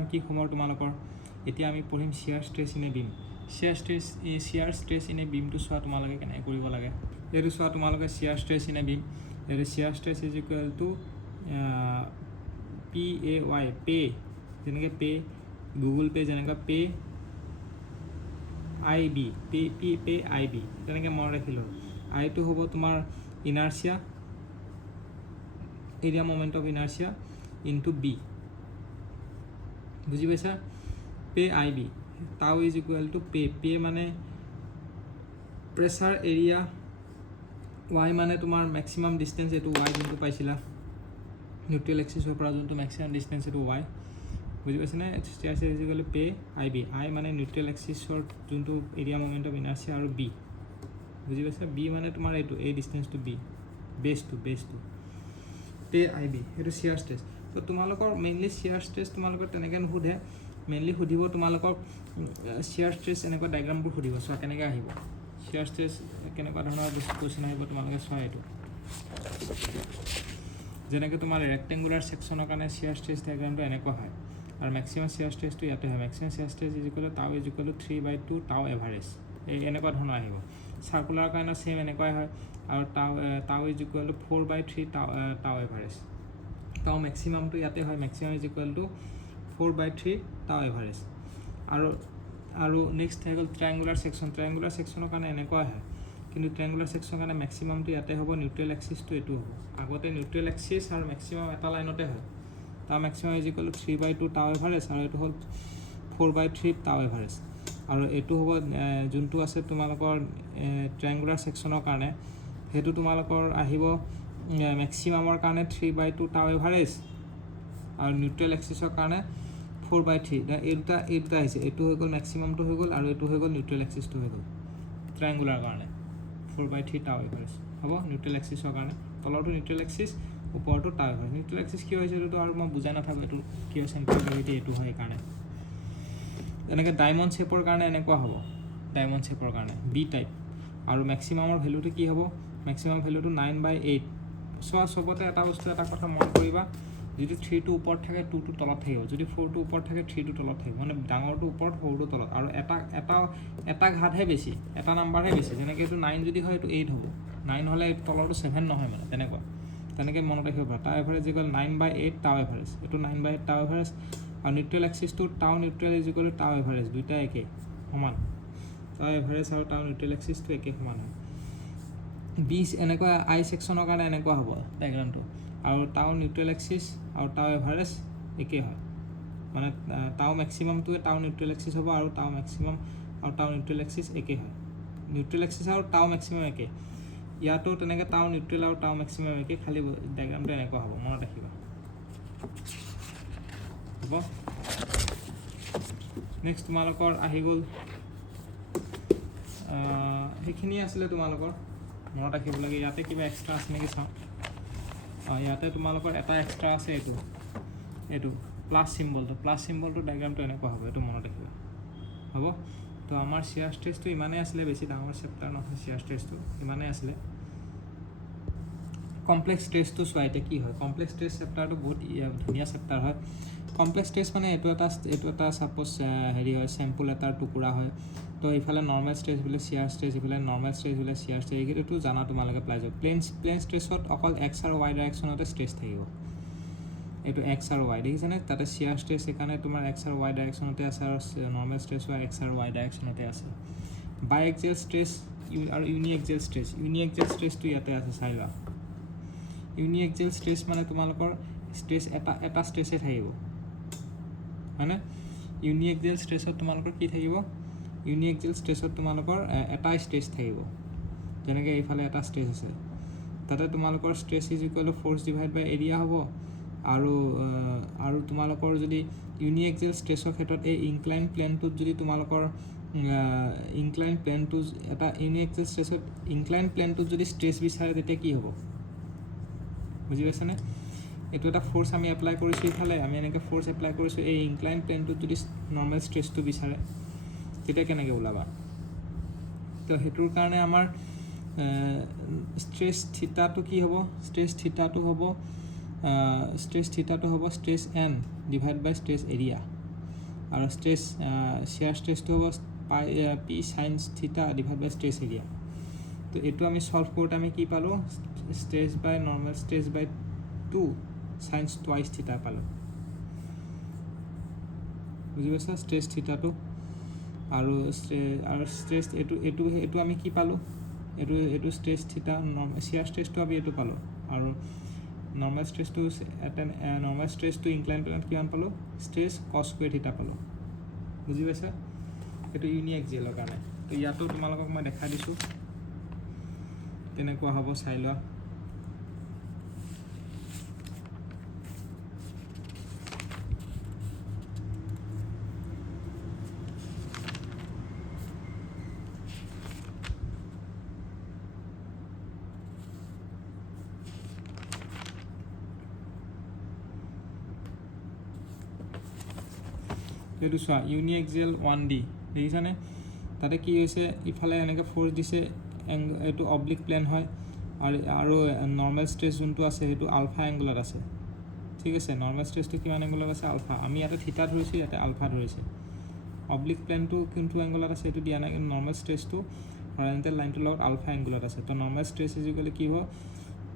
কাৰণ কি সময় তোমালোকৰ এতিয়া আমি পঢ়িম shear stress in a beam shear stress in a বিমটো চোৱা তোমালোকে কেনেকৈ কৰিব লাগে এইটো চোৱা তোমালোকে shear stress in a beam এইটো shear stress is equal to PAY pay যেনেকৈ পে গুগল পে যেনেকৈ পে IB পে IB তেনেকৈ মই ৰাখিলোঁ আইটো হ'ব তোমাৰ inertia area moment of inertia into B বুজি পাইছা pay IB tau is equal to pay মানে প্ৰেছাৰ এৰিয়া y মানে তোমাৰ মেক্সিমাম ডিষ্টেঞ্চ এইটো y যোনটো পাইছিলা নিউট্ৰেল এক্সিছৰ পৰা যোনটো মেক্সিমাম ডিষ্টেঞ্চ এইটো y বুজি পাইছেনে is equal to pay IB I মানে নিউট্ৰেল এক্সিছৰ যোনটো এৰিয়া মোমেণ্ট অফ ইনাৰ্চিয়া আৰু b বুজি পাইছা b মানে তোমাৰ এইটো এই ডিষ্টেঞ্চটো b বেছটো পে IB এইটো শিয়াৰ ষ্ট্ৰেছ তো তোমালোকৰ মেইনলি শিয়াৰ ষ্ট্ৰেছ তোমালোকৰ তেনেকৈ নুসুধে মেইনলি সুধিব তোমালোকক শিয়াৰ ষ্ট্ৰেছ এনেকুৱা ডায়েগ্ৰামবোৰ সুধিব চোৱা কেনেকৈ আহিব শিয়াৰ ষ্ট্ৰেছ কেনেকুৱা ধৰণৰ কুৱেশ্যন আহিব তোমালোকে চোৱা এইটো যেনেকৈ তোমাৰ ৰেক্টেংগুলাৰ ছেকশ্যনৰ কাৰণে শিয়াৰ ষ্ট্ৰেছ ডায়েগ্ৰামটো এনেকুৱা হয় আৰু মেক্সিমাম শিয়াৰ ষ্ট্ৰেছটো ইয়াতে হয় maximum shear stress is equal to tau is equal to 3/2 tau average এই এনেকুৱা ধৰণৰ আহিব চাৰ্কুলাৰ কাৰণে ছেম এনেকুৱাই হয় আৰু টাউ ইজ ইকুৱেল টু 4/3 টাউ এভাৰেজ টাউ মেক্সিমামটো ইয়াতে হয় মেক্সিমাম ইজ ইকুৱেল টু 4/3 টাউ এভাৰেজ আৰু নেক্সট হৈ গ'ল ট্ৰায়াংগুলাৰ ছেকশ্যনৰ কাৰণে এনেকুৱা হয় কিন্তু ট্ৰায়াংগুলাৰ ছেকশ্যনৰ কাৰণে মেক্সিমামটো ইয়াতে হ'ব নিউট্ৰেল এক্সিছটো এইটো হ'ব আগতে নিউট্ৰেল এক্সিছ আৰু মেক্সিমাম এটা লাইনতে হয় টাউ maximum is equal to 3/2 tau average আৰু এইটো হ'ল 4/3 টাউ এভাৰেজ আৰু এইটো হ'ব যোনটো আছে তোমালোকৰ ট্ৰায়াংগুলাৰ ছেকশ্যনৰ কাৰণে সেইটো তোমালোকৰ আহিব মেক্সিমামৰ কাৰণে 3/2 টাউ এভাৰেজ আৰু নিউট্ৰেল এক্সিছৰ কাৰণে 4/3 এই দুটা আহিছে এইটো হৈ গ'ল মেক্সিমামটো হৈ গ'ল আৰু এইটো হৈ গ'ল নিউট্ৰেল এক্সিছটো হৈ গ'ল ট্ৰায়াংগুলাৰ কাৰণে 4/3 টাউ এভাৰেজ হ'ব নিউট্ৰেল এক্সিছৰ কাৰণে তলৰটো নিউট্ৰেল এক্সিছ ওপৰটো টাউ এভাৰেজ নিউট্ৰেল এক্সিছ কি হৈছে এইটো আৰু মই বুজাই নাথাকোঁ এইটো কিয় চেণ্ট্ৰেল গ্ৰেভিটি এইটো হয় সেইকাৰণে এনেকৈ ডায়মণ্ড শ্বেপৰ কাৰণে এনেকুৱা হ'ব ডায়মণ্ড শ্বেপৰ কাৰণে বি টাইপ আৰু মেক্সিমামৰ ভেলুটো কি হ'ব মেক্সিমাম ভেলুটো 9/8 চোৱা চবতে এটা বস্তু এটা কথা মন কৰিবা যদি 3টো ওপৰত থাকে 2টো তলত থাকিব যদি 4টো ওপৰত থাকে 3টো তলত থাকিব মানে ডাঙৰটো ওপৰত সৰুটো তলত আৰু এটা ঘাতহে বেছি এটা নাম্বাৰহে বেছি যেনেকৈ এইটো 9 যদি হয় এইটো 8 হ'ব 9 হ'লে এইটো তলৰটো 7 নহয় মানে তেনেকৈ মনত ৰাখিব পাৰা টাউ এভাৰেজ ইজ ইকুৱেল 9/8 টাউ এভাৰেজ এইটো 9/8 টাউ এভাৰেজ আৰু নিউট্ৰেল এক্সিছটো টাউ নিউট্ৰেল ইজ ইকুৱেল টু টাউ এভাৰেজ দুইটা একে সমান টাউ এভাৰেজ আৰু টাউ নিউট্ৰেল এক্সিছটো একে সমান হয় বি এনেকুৱা আই ছেকশ্যনৰ কাৰণে এনেকুৱা হ'ব ডায়েগ্ৰামটো আৰু টাউ নিউট্ৰেল এক্সিছ আৰু টাউ এভাৰেজ একে হয় মানে টাউ মেক্সিমামটোৱে টাউ নিউট্ৰেল এক্সিছ হ'ব আৰু টাউ মেক্সিমাম আৰু টাউ নিউট্ৰেল এক্সিছ একে হয় নিউট্ৰেল এক্সিছ আৰু টাউ মেক্সিমাম একে ইয়াতো তেনেকৈ টাউ নিউট্ৰেল আৰু টাউ মেক্সিমাম একে খালি ডায়েগ্ৰামটো এনেকুৱা হ'ব মনত ৰাখিবা হ'ব নেক্সট তোমালোকৰ আহি গ'ল সেইখিনিয়ে আছিলে তোমালোকৰ মনত ৰাখিব লাগে ইয়াতে কিবা এক্সট্ৰা আছে নেকি চাওঁ ইয়াতে তোমালোকৰ এটা এক্সট্ৰা আছে এইটো প্লাছ চিম্বলটো ডায়েগ্ৰামটো এনেকুৱা হ'ব এইটো মনত ৰাখিবা হ'ব তো আমাৰ শিয়াৰ ষ্ট্ৰেছটো ইমানেই আছিলে বেছি ডাঙৰ চেপ্টাৰ নহয় শিয়াৰ ষ্ট্ৰেছটো ইমানেই আছিলে কমপ্লেক্স ষ্ট্ৰেছটো চোৱা এতিয়া কি হয় কমপ্লেক্স ষ্ট্ৰেছ চেপ্টাৰটো বহুত ধুনীয়া চেপ্টাৰ হয় কমপ্লেক্স ষ্ট্ৰেছ মানে এইটো এটা ছাপ'জ হেৰি হয় চেম্পুল এটাৰ টুকুৰা হয় তো ইফালে নৰ্মেল ষ্ট্ৰেছ বোলে শিয়াৰ ষ্ট্ৰেছ ইফালে নৰ্মেল ষ্ট্ৰেছ বোলে শিয়াৰ ষ্ট্ৰেছ এইকেইটাটো জানা তোমালোকে পাই যাব প্লেন ষ্ট্ৰেছত অকল এক্স আৰু ৱাই ডাইৰেকশ্যনতে ষ্ট্ৰেছ থাকিব এইটো এক্স আৰু ৱাই দেখিছেনে তাতে শিয়াৰ ষ্ট্ৰেছ সেইকাৰণে তোমাৰ এক্স আৰু ৱাই ডাইৰেকশ্যনতে আছে আৰু নৰ্মেল ষ্ট্ৰেছ হয় এক্স আৰু ৱাই ডাইৰেকশ্যনতে আছে বাই এক্সিয়েল ষ্ট্ৰেছ আৰু ইউনি এক্সিয়েল ষ্ট্ৰেছটো ইয়াতে আছে চাই লোৱা ইউনি এক্সিয়েল ষ্ট্ৰেছ মানে তোমালোকৰ ষ্ট্ৰেছ এটা ষ্ট্ৰেছে থাকিব হয়নে ইউনি এক্সিয়েল ষ্ট্ৰেছত তোমালোকৰ কি থাকিব ইউনি এক্সিয়েল ষ্ট্ৰেছত তোমালোকৰ এটা ষ্ট্ৰেছ থাকিব যেনেকৈ এইফালে এটা ষ্ট্ৰেছ আছে তাতে তোমালোকৰ stress is equal to force divide by area হ'ব আৰু তোমালোকৰ যদি ইউনি এক্সিয়েল ষ্ট্ৰেছৰ ক্ষেত্ৰত এই ইনক্লাইন প্লেনটোত যদি তোমালোকৰ ইনক্লাইন প্লেনটো এটা ইউনি এক্সিয়েল ষ্ট্ৰেছত ইনক্লাইন প্লেনটোত যদি ষ্ট্ৰেছ বিচাৰে তেতিয়া কি হ'ব বুজি পাইছেনে এইটো এটা ফ'ৰ্চ আমি এপ্লাই কৰিছোঁ ইফালে আমি এনেকৈ ফ'ৰ্চ এপ্লাই কৰিছোঁ এই ইনক্লাইন প্লেনটোত যদি নৰ্মেল ষ্ট্ৰেছটো বিচাৰে তেতিয়া কেনেকৈ ওলাবা তো সেইটোৰ কাৰণে আমাৰ ষ্ট্ৰেছ থিটাটো কি হ'ব ষ্ট্ৰেছ থিটাটো হ'ব ষ্ট্ৰেছ এন ডিভাইড বাই ষ্ট্ৰেছ এৰিয়া আৰু ষ্ট্ৰেছ শ্বেয়াৰ ষ্ট্ৰেছটো হ'ব পি সাইন্স থিটা ডিভাইড বাই ষ্ট্ৰেছ এৰিয়া তো এইটো আমি সলভ কৰোঁতে আমি কি পালোঁ ষ্ট্ৰেছ বাই নৰ্মেল ষ্ট্ৰেছ বাই 2 সাইন্স টুৱাইছ থিটা পালোঁ বুজি পাইছা ষ্ট্ৰেছ থিটাটো আৰু ষ্ট্ৰেছ এইটো আমি কি পালোঁ এইটো ষ্ট্ৰেছ থিটা শ্বেয়াৰ ষ্ট্ৰেছটো আমি এইটো পালোঁ আৰু নৰ্মেল ষ্ট্ৰেছটো ইনক্লাইন প্লেনত কিমান পালোঁ ষ্ট্ৰেছ কছ স্কুৱেৰ থিটা পালোঁ বুজি পাইছা এইটো ইউনিএক্সিয়েলৰ কাৰণে তো ইয়াতো তোমালোকক মই দেখাই দিছোঁ কেনেকুৱা হ'ব চাই লোৱা এইটো চোৱা ইউনিএক্সিয়েল 1D দেখিছানে তাতে কি হৈছে ইফালে এনেকৈ ফ'ৰ্চ দিছে এইটো অব্লিক প্লেন হয় আৰু নৰ্মেল ষ্ট্ৰেছ যোনটো আছে সেইটো আলফা এংগলত আছে ঠিক আছে নৰ্মেল ষ্ট্ৰেছটো কিমান এংগলত আছে আলফা আমি ইয়াতে থিটা ধৰিছোঁ ইয়াতে আলফা ধৰিছে অব্লিক প্লেনটো কোনটো এংগলত আছে সেইটো দিয়া নাই কিন্তু নৰ্মেল ষ্ট্ৰেছটো হৰাইজণ্টেল লাইনটোৰ লগত আলফা এংগলত আছে তো নৰ্মেল ষ্ট্ৰেছ ইজিকেলি কি হ'ব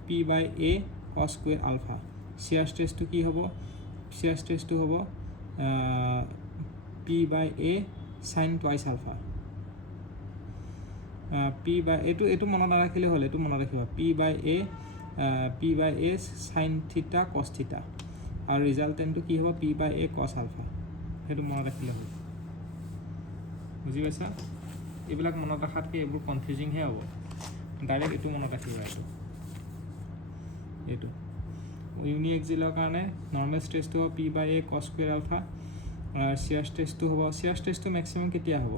পি বাই এ কছ স্কুৱেৰ আলফা শ্বেয়াৰ ষ্ট্ৰেছটো কি হ'ব শ্বেয়াৰ ষ্ট্ৰেছটো হ'ব পি বাই এ সাইন টুৱাইছ আলফা পি বাই এইটো মনত নাৰাখিলে হ'ল এইটো মনত ৰাখিবা পি বাই এ সাইন থিটা কছ থিটা আৰু ৰিজাল্টেণ্টটো কি হ'ব পি বাই এ কছ আলফা সেইটো মনত ৰাখিলে হ'ল বুজি পাইছা এইবিলাক মনত ৰখাতকৈ এইবোৰ কনফিউজিংহে হ'ব ডাইৰেক্ট এইটো মনত ৰাখিবা এইটো ইউনিএক্সিয়েলৰ কাৰণে নৰ্মেল ষ্ট্ৰেছটো হ'ব পি বাই এ কছ স্কুৱেৰ আলফা শ্বেয়াৰ ষ্ট্ৰেছটো মেক্সিমাম কেতিয়া হ'ব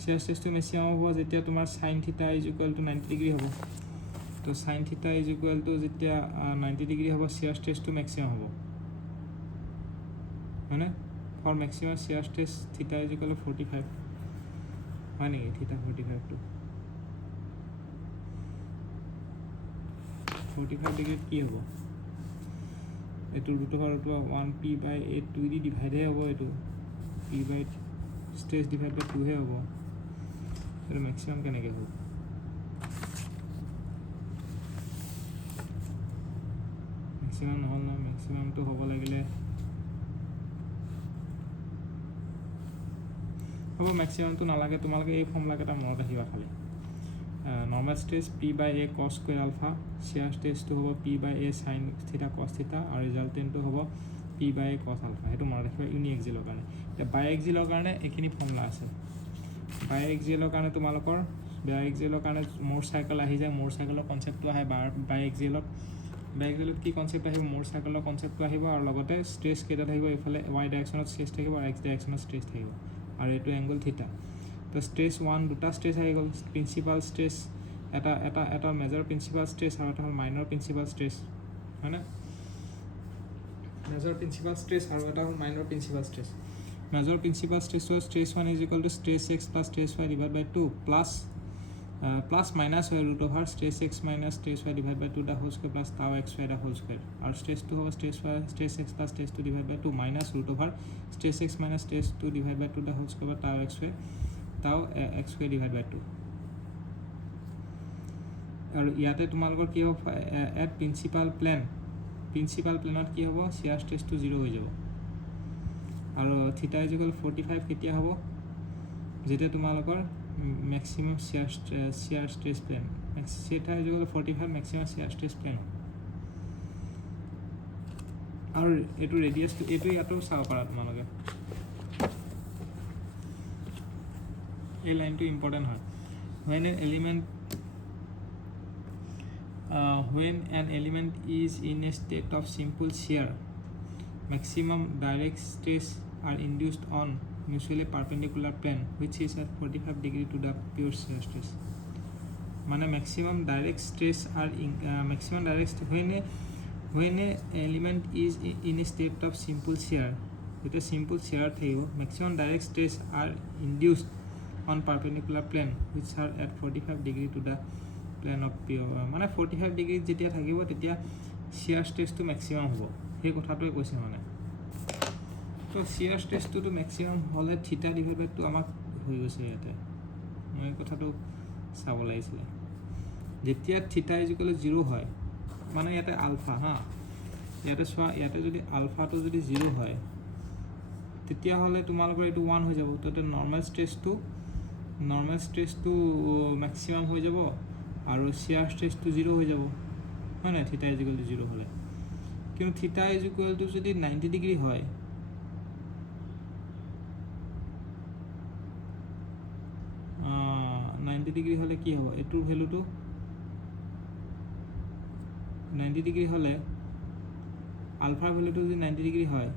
শ্বেয়াৰ ষ্ট্ৰেছটো মেক্সিমাম হ'ব যেতিয়া তোমাৰ sine theta is equal two 90 degree হ'ব তো sine theta is equal two যেতিয়া 90 ডিগ্ৰী হ'ব শ্বেয়াৰ ষ্ট্ৰেছটো মেক্সিমাম হ'ব হয়নে ফৰ মেক্সিমাম শ্বেয়াৰ ষ্ট্ৰেছ থিটা ইজ ইকুৱেল টু 45 হয় নেকি থিটা 45টো 45 ডিগ্ৰীত কি হ'ব এইটো ৰুট অভাৰ 1 পি বাই এ 2 দি ডিভাইডহে হ'ব এইটো পি বাই ষ্ট্ৰেছ ডিভাইড বাই 2হে হ'ব এইটো মেক্সিমাম কেনেকৈ হ'ব মেক্সিমাম নহ'ল নহয় মেক্সিমামটো হ'ব লাগিলে হ'ব মেক্সিমামটো নালাগে তোমালোকে এই ফৰ্মুলাকেইটা মনত ৰাখিবা খালি নৰ্মেল ষ্ট্ৰেছ পি বাই এ কছ স্কুৱেৰ আলফা শ্বেয়াৰ ষ্ট্ৰেছটো হ'ব পি বাই এ সাইন থিটা কছ থিটা আৰু ৰিজাল্টেণ্টটো হ'ব পি বাই এ কছ আলফা সেইটো মনত ৰাখিবা ইউনিএক্সিয়েলৰ কাৰণে এতিয়া বায়'এক্সিয়েলৰ কাৰণে এইখিনি ফৰ্মুলা আছে বায়'এক্সিয়েলৰ কাৰণে তোমালোকৰ বায়'এক্সিয়েলৰ কাৰণে মোৰ চাইকেল আহি যায় মোৰ চাইকেলৰ কনচেপ্টটো আহে বায়'এক্সিয়েলত কি কনচেপ্ট আহিব মোৰ চাইকেলৰ কনচেপ্টটো আহিব আৰু লগতে ষ্ট্ৰেছ কেইটা থাকিব এইফালে ৱাই ডাইৰেকশ্যনত ষ্ট্ৰেছ থাকিব আৰু এক্স ডাইৰেকশ্যনত ষ্ট্ৰেছ থাকিব আৰু এইটো এংগল থিটা তো ষ্ট্ৰেছ 1 দুটা ষ্ট্ৰেছ আহি গ'ল প্ৰিন্সিপাল ষ্ট্ৰেছ এটা মেজৰ প্ৰিন্সিপাল ষ্ট্ৰেছ আৰু এটা হ'ল মাইনৰ প্ৰিন্সিপাল ষ্ট্ৰেছ হয়নে মেজৰ প্ৰিন্সিপাল ষ্ট্ৰেছ আৰু এটা হ'ল minor principal stress major principal ষ্ট্ৰেছৰ stress 1 is equal to stress X plus stress Y divide by 2 plus minus হয় root over stress X minus stress Y divide by 2 the whole square plus tau X Y the whole square আৰু ষ্ট্ৰেছটো হ'ব stress X plus stress 2 divide by 2 minus root over stress X minus stress 2 divide by 2 the whole square tau X square divide by 2 আৰু ইয়াতে তোমালোকৰ কি হ'ব at principal প্লেনত কি হ'ব শ্বেয়াৰ ষ্ট্ৰেছটো 0 হৈ যাব আৰু থিটা ইজ ইকুৱেল 45 কেতিয়া হ'ব যেতিয়া তোমালোকৰ maximum shear stress plane theta is equal 45 maximum shear stress plane হ'ব আৰু এইটো ৰেডিয়াছটো এইটো ইয়াতো চাব পাৰা তোমালোকে এই লাইনটো ইম্পৰ্টেণ্ট হয় when an element is in a state of simple shear maximum direct stress are induced on mutually perpendicular plane which is at 45 degree to the pure shear stress মানে maximum direct stress are when a element is in a state of simple shear with a simple shear থাকিব maximum direct stress are induced on perpendicular plane which are at 45 degree to the plane of pure মানে 45 degree যেতিয়া থাকিব তেতিয়া shear stress টো maximum হ'ব সেই কথাটোৱে কৈছে মানে তো শিয়াৰ ষ্ট্ৰেছটোতো মেক্সিমাম হ'লে থিটা ডিভাইড বাই 2 আমাক হৈ গৈছে ইয়াতে মই এই কথাটো চাব লাগিছিলে যেতিয়া থিটা ইকুৱেল টু 0 হয় মানে ইয়াতে আলফা হা ইয়াতে চোৱা ইয়াতে যদি আলফাটো যদি 0 হয় তেতিয়াহ'লে তোমালোকৰ এইটো 1 হৈ যাব তো নৰ্মেল ষ্ট্ৰেছটো মেক্সিমাম হৈ যাব আৰু শিয়াৰ ষ্ট্ৰেছটো 0 হৈ যাব হয় নাই থিটা ইকুৱেল টু 0 হ'লে কিন্তু থিটা ইকুৱেল টু যদি 90 ডিগ্ৰী হয় 90 ডিগ্ৰী হ'লে কি হ'ব এটোৰ ভ্যালুটো 90 ডিগ্ৰী হ'লে আলফাৰ ভ্যালুটো যদি 90 ডিগ্ৰী হয়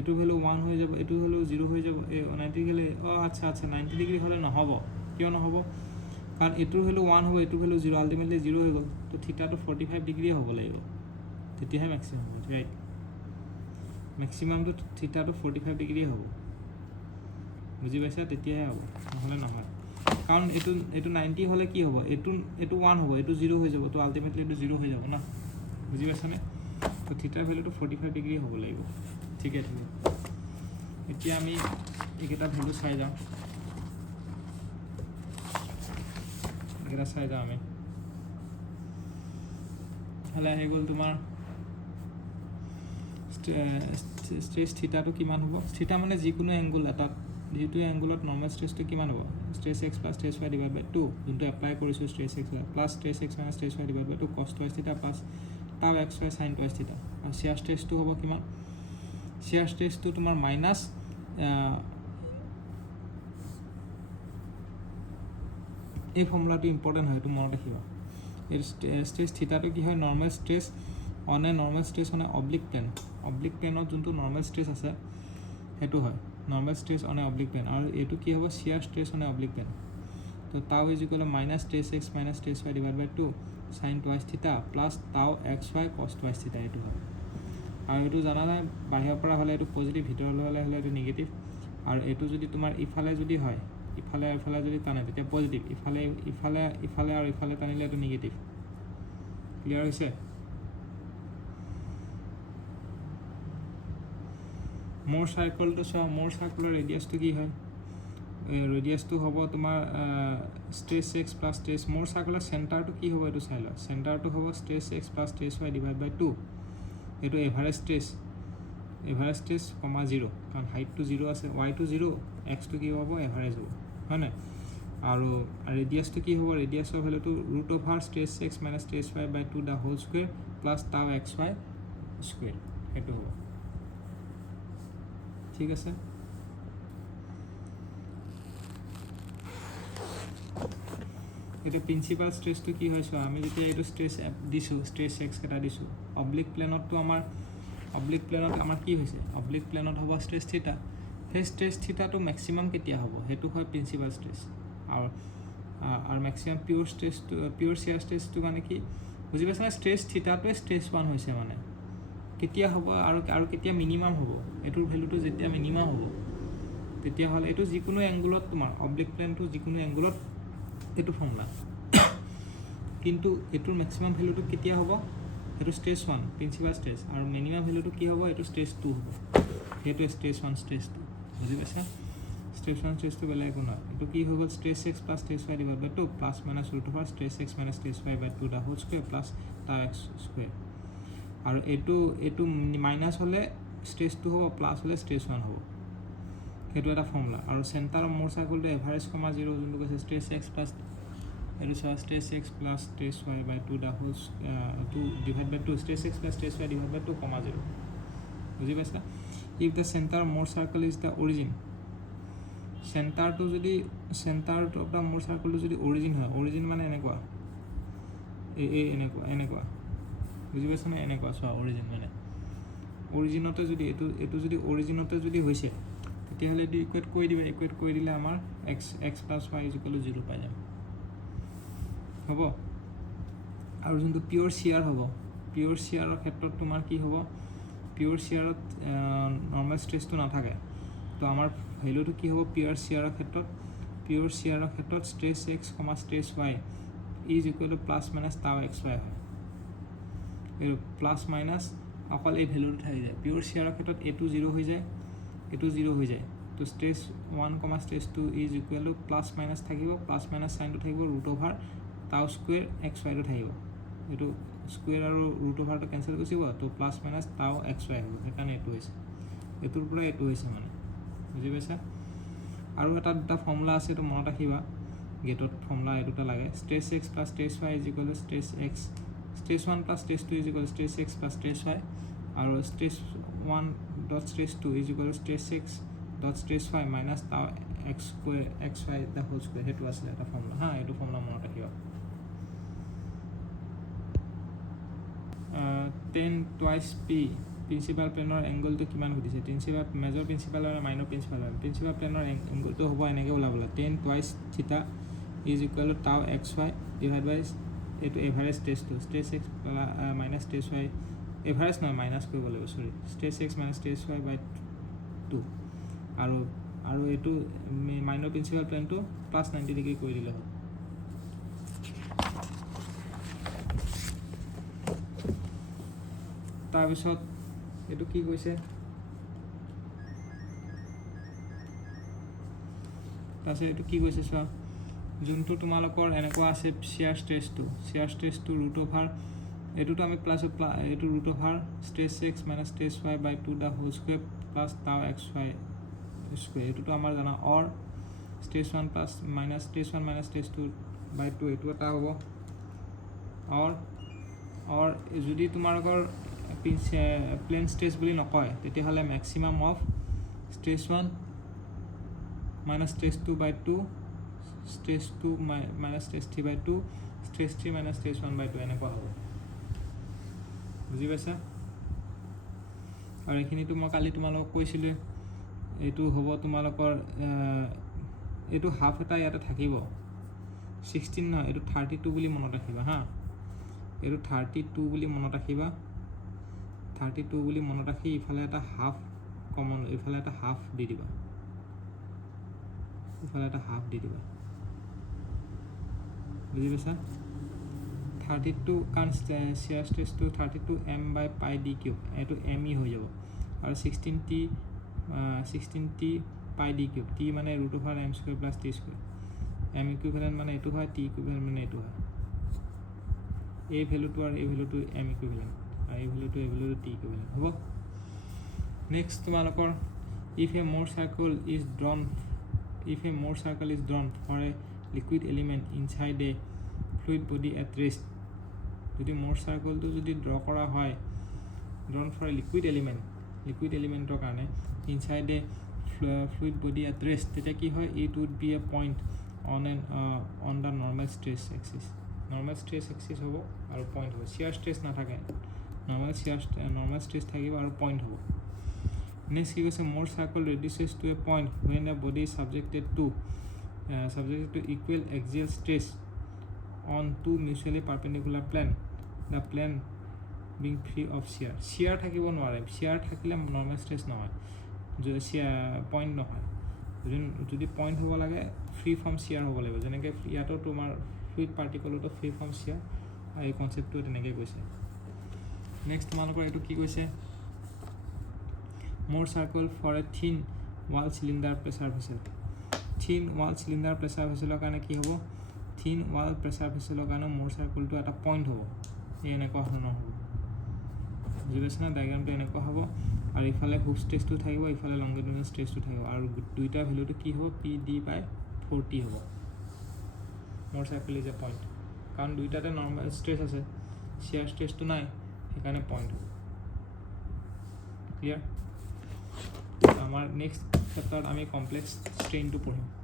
এটোৰ ভ্যালু 1 হৈ যাব এটোৰ ভ্যালু 0 হৈ যাব 90 ডিগ্ৰী আচ্ছা 90 ডিগ্ৰী হ'লে নহ'ব কিয় নহ'ব কাৰণ এটোৰ ভ্যালু 1 হ'ব এটোৰ ভ্যালু 0 আলটিমেটলি 0 হৈ গ'ল তো থিটাটো 45 ডিগ্ৰী হ'ব লাগিব তেতিয়াহে ম্যাক্সিমাম হ'ব ৰাইট ম্যাক্সিমামটো থিটাটো 45 ডিগ্ৰী হ'ব বুজি পাইছা তেতিয়াহে হ'ব নহ'লে নহয় কাৰণ এটো 90 হ'লে কি হ'ব এটো 1 হ'ব এটো 0 হৈ যাব তো আলটিমেটলি এটো 0 হৈ যাব না বুজি পাইছানে তো থিটাৰ ভ্যালুটো 45 ডিগ্ৰী হ'ব লাগিব ঠিক আছে এতিয়া আমি এইকেইটা ভ্যালু চাই যাওঁ এইকেইটা চাই যাওঁ আমি হ'লে আহি গ'ল তোমাৰ স্ট্ৰেছ থিটাটো কিমান হ'ব থিটা মানে যিকোনো এংগুল এটাত যেটো এংগুলত নৰ্মেল ষ্ট্ৰেছটো কিমান হ'ব stress x + stress y divide by 2 যোনটো এপ্লাই কৰিছো stress x plus stress x - stress y divide by 2 cos twice theta plus tau xy sin twice থিটা আৰু শিয়াৰ ষ্ট্ৰেছটো হ'ব কিমান শিয়াৰ ষ্ট্ৰেছটো তোমাৰ মাইনাস এই ফৰ্মুলাটো ইম্পৰ্টেন্ট হয় এইটো মনত ৰাখিবা এই স্ট্ৰেছ থিটাটো কি হয় normal stress on a normal stress on a oblique প্লেনত যোনটো নৰ্মেল ষ্ট্ৰেছ আছে হেতু হয় normal stress on a oblique plane আৰু এটো কি হ'ব shear stress on a oblique plane তো tau = -stress x - stress y divide by 2 sin twice theta plus tau xy cos twice থিটা এটো হয় আৰু এটো জানা নাই বাহিৰৰ পৰা হলে এটো পজিটিভ ভিতৰলৈ হলে এটো নেগেটিভ আৰু এটো যদি তোমাৰ ইফালে যদি হয় ইফালে যদি টানে তেতিয়া পজিটিভ ইফালে আৰু ইফালে টানিলে এটো নেগেটিভ ক্লিয়াৰ হৈছে মোৰ সাৰ্কেলটো চাও মোৰ সাৰ্কুলাৰ ৰেডিয়াসটো কি হয় ৰেডিয়াসটো হ'ব তোমাৰ স্ট্ৰেছ x + স্ট্ৰেছ মোৰ সাৰ্কুলাৰ সেন্টাৰটো কি হ'ব এটো চাই ল সেন্টাৰটো হ'ব stress x + stress y divide by 2 এটো এভাৰেজ ষ্ট্ৰেছ 0 কাৰণ হাইটটো 0 আছে y টো 0 x টো কি হ'ব এভাৰেজ হ'ব হয় না আৰু ৰেডিয়াসটো কি হ'ব ৰেডিয়াসৰ ভ্যালুটো √* stress x - stress y by 2 the whole square plus tau xy square এটো হ'ব ঠিক আছে এটা প্ৰিন্সিপাল ষ্ট্ৰেছটো কি হয় আমি যেতিয়া এটো ষ্ট্ৰেছ দিছো ষ্ট্ৰেছ x কেটা দিছো অবলিক প্লেনতটো আমাৰ কি হৈছে অবলিক প্লেনত হ'ব ষ্ট্ৰেছ থিটা সেই ষ্ট্ৰেছ থিটাটো ম্যাক্সিমাম কেতিয়া হ'ব হেতু হয় প্ৰিন্সিপাল ষ্ট্ৰেছ আৰু ম্যাক্সিমাম পিওৰ শিয়াৰ ষ্ট্ৰেছটো মানে কি বুজি পাইছা না ষ্ট্ৰেছ থিটাটোৱে ষ্ট্ৰেছ 1 হৈছে মানে কেতিয়া হ'ব আৰু কেতিয়া মিনিমাম হ'ব এটোৰ ভ্যালুটো যেতিয়া মিনিমাম হ'ব তেতিয়া হল এটো যিকোনো এংগুলত তোমাৰ অবলিক প্লেনটো যিকোনো এংগুলত এটো ফৰ্মুলা কিন্তু এটোৰ ম্যাক্সিমাম ভ্যালুটো কেতিয়া হ'ব এটো স্ট্ৰেছ 1 প্ৰিন্সিপাল ষ্ট্ৰেছ আৰু মিনিমাম ভ্যালুটো কি হ'ব এটো স্ট্ৰেছ 2 হ'ব হেতু স্ট্ৰেছ 1 স্ট্ৰেছ 2 বুজি পাইছা স্ট্ৰেছ 1 স্ট্ৰেছ 2 বেলেগ একো নহয় এটো কি হৈ গ'ল stress x + stress y divide by 2 plus minus √* stress x - stress y by 2 the whole square plus tau x square আৰু এটো মাইনাস হলে স্ট্ৰেছ 2 হ'ব প্লাস হলে স্ট্ৰেছ 1 হ'ব হেতু এটা ফৰ্মুলা আৰু সেন্টাৰ মোৰ সাৰ্কেলটো এভাৰেজ, 0 যোনটো কৈছে স্ট্ৰেছ x প্লাস এটো stress x plus stress y by 2 the whole 2 divide by 2 stress x plus stress y divide by 2, 0 বুজি পাইছা if the center more circle is the origin center of the more circle যদি origin হয় origin মানে এনেকুৱা এনেকুৱা বুজি পাইছা না এনেকুৱা সো origin মানে অৰিজিনতে যদি এটো যদি অৰিজিনতে যদি হৈছে তেতিয়াহলে এটো ইকুৱেট কৰি দিলে আমাৰ x + y = 0 পাই যাম হ'ব আৰু যোনটো পিওৰ শিয়াৰ হ'ব পিওৰ শিয়াৰৰ ক্ষেত্ৰত তোমাৰ কি হ'ব পিওৰ শিয়াৰত নৰ্মেল ষ্ট্ৰেছটো নাথাকে তো আমাৰ ভ্যালুটো কি হ'ব পিওৰ শিয়াৰৰ ক্ষেত্ৰত স্ট্ৰেছ x, স্ট্ৰেছ y = plus minus tau xy হয় এই প্লাস মাইনাস অকল এই ভেলুটো থাকি যায় পিয়'ৰ শ্বেয়াৰৰ ক্ষেত্ৰত এইটো 0 হৈ যায় এইটো 0 হৈ যায় তো stage 1, stage 2 is equal two plus minus থাকিব প্লাছ মাইনাছ চাইনটো থাকিব ৰুট অভাৰ টাউ স্কুৱেৰ এক্স ৱাইটো থাকিব এইটো স্কুৱেৰ আৰু ৰুট অভাৰটো কেঞ্চেল গুচি যাব তো plus minus tau X Y হ'ব সেইকাৰণে এইটো হৈছে এইটোৰ পৰা এইটো হৈছে মানে বুজি পাইছা আৰু এটা দুটা ফৰ্মুলা আছে এইটো মনত ৰাখিবা গেটত ফৰ্মুলা এই দুটা লাগে stage X plus stage Y is equal to stage X stage 1 plus stage 2 is equal to stage X plus stage Y আৰু stage 1 dot stage 2 is equal to stage X dot stage Y minus tau X square X Y the whole square সেইটো আছিলে এটা formula হা এইটো formula মনত ৰাখিবা 10 twice P principal প্লেনৰ এংগলটো কিমান সুধিছে মেজৰ প্ৰিন্সিপাল আৰু মাইনৰ প্ৰিন্সিপাল প্ৰিন্সিপাল প্লেনৰ এংগলটো হ'ব এনেকৈ ওলাবলৈ 10 twice theta is equal to tau X Y divide by এইটো এভাৰেজ ষ্টেজটো stage X minus stage Y average নহয় মাইনাছ কৰিব লাগিব sorry stage X minus stage Y by 2 আৰু এইটো মাইনৰ প্ৰিন্সিপাল প্লেনটো প্লাছ 90 ডিগ্ৰী কৰি দিলে হ'ল তাৰপিছত এইটো কি কৈছে তাৰপিছত এইটো কি কৈছে চোৱা যোনটো তোমালোকৰ এনেকুৱা আছে শ্বেয়াৰ ষ্টেজটো ৰুট অভাৰ এইটোতো আমি প্লাছ এইটো root over stage X minus stage Y by 2 the whole square plus tau X Y square এইটোতো আমাৰ জানা or stage 1 plus minus stage 1 minus stage 2 by 2 এইটো এটা হ'ব অৰ যদি তোমালোকৰ প্লেন ষ্টেজ বুলি নকয় তেতিয়াহ'লে maximum of stage 1 minus stage 2 by 2 stage 2 minus stage 3 by 2 stage 3 minus stage 1 by 2 এনেকুৱা হ'ব বুজি পাইছা আৰু এইখিনিতো মই কালি তোমালোকক কৈছিলোঁ এইটো হ'ব তোমালোকৰ এইটো হাফ এটা ইয়াতে থাকিব 16 নহয় এইটো 32 বুলি মনত ৰাখিবা হা এইটো 32 বুলি মনত ৰাখিবা 32 বুলি মনত ৰাখি ইফালে এটা হাফ কমন ইফালে এটা হাফ দি দিবা বুজি পাইছা 32 কাৰণ share ষ্টেজটো 32 m by pi D cube এইটো m ই হৈ যাব আৰু 16t pi D cube T মানে root over m square plus T square m equivalent মানে এইটো হয় টি ইকুইভেলেণ্ট মানে এইটো হয় এই ভেলুটো আৰু এই ভেলুটো m ইকুইভেলেণ্ট আৰু এই ভেলুটো টি ইকুইভেলেণ্ট হ'ব নেক্সট তোমালোকৰ if a Mohr circle is drawn for a liquid element inside a fluid body at rest যদি মোৰ চাৰ্কলটো যদি ড্ৰ কৰা হয় ড্ৰন ফৰ এ লিকুইড এলিমেণ্টৰ কাৰণে inside a fluid body at rest তেতিয়া কি হয় it would be a point on the normal stress axis হ'ব আৰু পইণ্ট হ'ব শ্বেয়াৰ ষ্ট্ৰেছ নাথাকে নৰ্মেল ষ্ট্ৰেছ থাকিব আৰু পইণ্ট হ'ব নেক্সট কি কৈছে Mohr circle reduces to a point when a body subjected to equal axial stress on two mutually perpendicular plane the plane being free of shear থাকিব নোৱাৰে shear থাকিলে normal stress নহয় যদি পইণ্ট নহয় যদি পইণ্ট হ'ব লাগে ফ্ৰী ফ্ৰম shear হ'ব লাগিব যেনেকৈ ইয়াতো তোমাৰ ফ্লুইড পাৰ্টিকলতো ফ্ৰী ফ্ৰম shear এই কনচেপ্টটো তেনেকৈ কৈছে নেক্সট তোমালোকৰ এইটো কি কৈছে মোৰ চাৰ্কল ফৰ এ থিন ৱাল চিলিণ্ডাৰ প্ৰেছাৰ ভেচেলৰ কাৰণে কি হ'ব থিন ৱাল প্ৰেছাৰ ভেচেলৰ কাৰণে মোৰ চাৰ্কলটো এটা পইণ্ট হ'ব এই এনেকুৱা ধৰণৰ হ'ব বুজি পাইছে না ডায়েগ্ৰামটো এনেকুৱা হ'ব আৰু ইফালে হুক ষ্ট্ৰেছটো থাকিব ইফালে লংগিটিউডিনেল ষ্ট্ৰেছটো থাকিব আৰু দুইটা ভেলুটো কি হ'ব PD/40 হ'ব মোৰ চাৰ্কল ইজ এ পইণ্ট কাৰণ দুইটাতে নৰ্মেল ষ্ট্ৰেছ আছে শ্বেয়াৰ ষ্ট্ৰেছটো নাই সেইকাৰণে পইণ্ট হ'ব ক্লিয়াৰ আমাৰ নেক্সট চেপ্টাৰত আমি কমপ্লেক্স ষ্ট্ৰেইনটো পঢ়িম